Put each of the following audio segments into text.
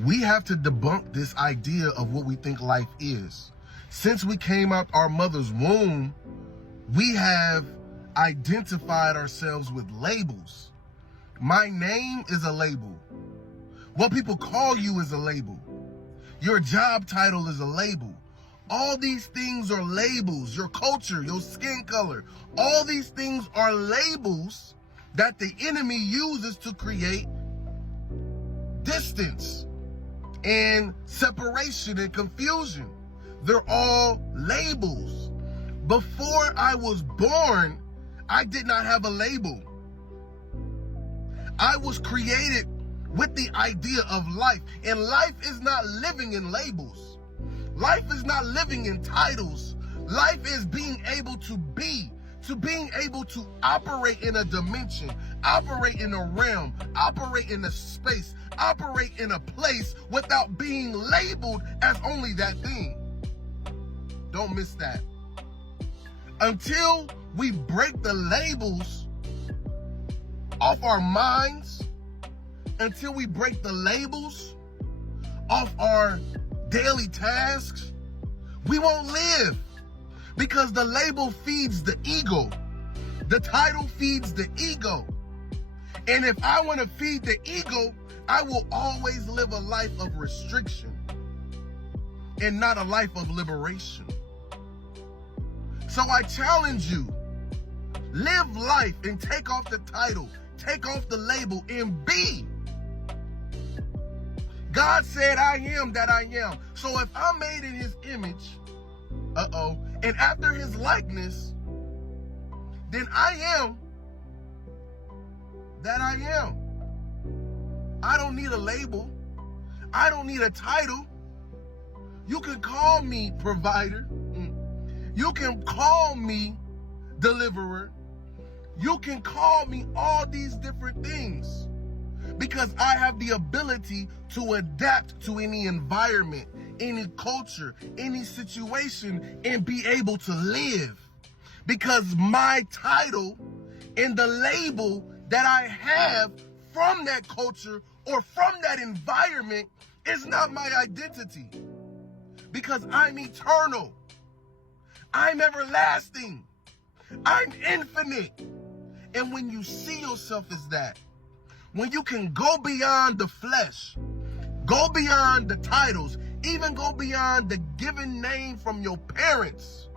We have to debunk this idea of what we think life is. Since we came out our mother's womb, we have identified ourselves with labels. My name is a label. What people call you is a label. Your job title is a label. All these things are labels. Your culture, your skin color, all these things are labels that the enemy uses to create distance and separation and confusion. They're all labels. Before I was born, I did not have a label. I was created with the idea of life, and life is not living in labels. Life is not living in titles. Life is being able to be, to being able to operate in a dimension, operate in a realm, operate in a space, operate in a place without being labeled as only that thing. Don't miss that. Until we break the labels off our minds, until we break the labels off our daily tasks, we won't live. Because the label feeds the ego. The title feeds the ego. And if I want to feed the ego, I will always live a life of restriction and not a life of liberation. So I challenge you, live life and take off the title, take off the label, and be. God said, I am that I am. So if I'm made in his image, and after his likeness, then I am that I am. I don't need a label. I don't need a title. You can call me provider. You can call me deliverer. You can call me all these different things because I have the ability to adapt to any environment, any culture, any situation, and be able to live. Because my title and the label that I have from that culture or from that environment is not my identity. Because I'm eternal. I'm everlasting. I'm infinite. And when you see yourself as that, when you can go beyond the flesh, go beyond the titles, even go beyond the given name from your parents,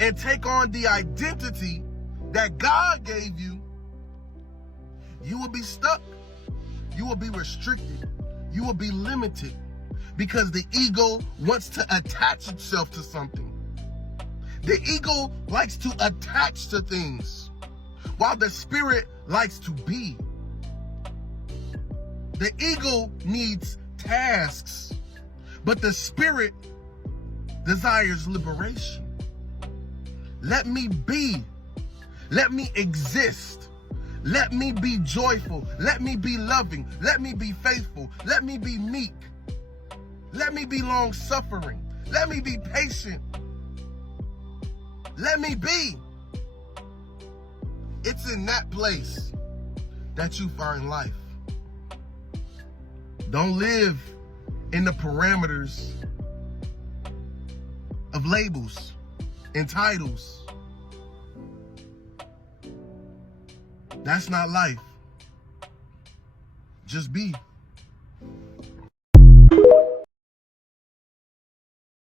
and take on the identity that God gave you, you will be stuck. You will be restricted. You will be limited because the ego wants to attach itself to something. The ego likes to attach to things, while the spirit likes to be. The ego needs tasks, but the spirit desires liberation. Let me be. Let me exist. Let me be joyful. Let me be loving. Let me be faithful. Let me be meek. Let me be long-suffering. Let me be patient. Let me be. It's in that place that you find life. Don't live in the parameters of labels and titles. That's not life. Just be.